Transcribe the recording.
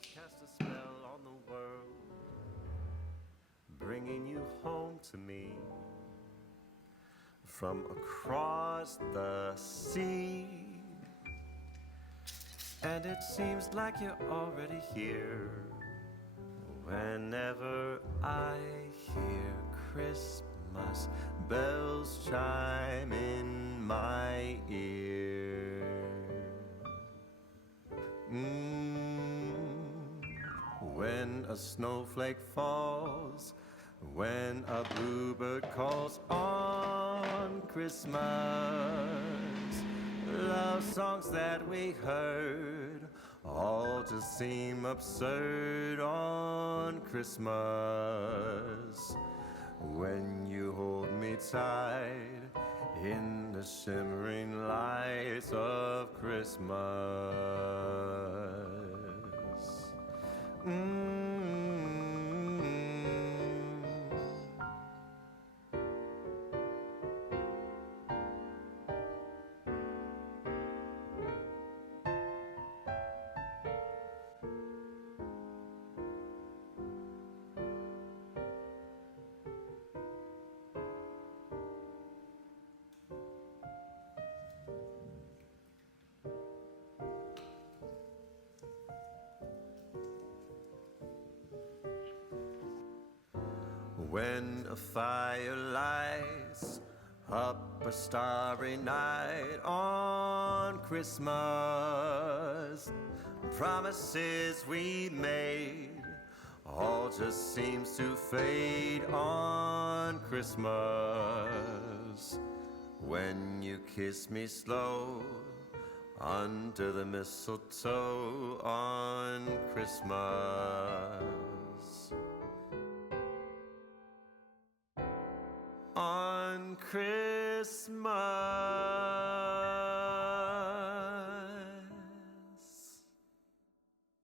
Cast a spell on the world, bringing you home to me from across the sea. And it seems like you're already here whenever I hear Christmas bells chime in my ear. When a snowflake falls, when a bluebird calls on Christmas, love songs that we heard all just seem absurd on Christmas. When you hold me tight in the shimmering lights of Christmas. When a fire lights up a starry night on Christmas, promises we made all just seems to fade on Christmas. When you kiss me slow under the mistletoe on Christmas. On Christmas.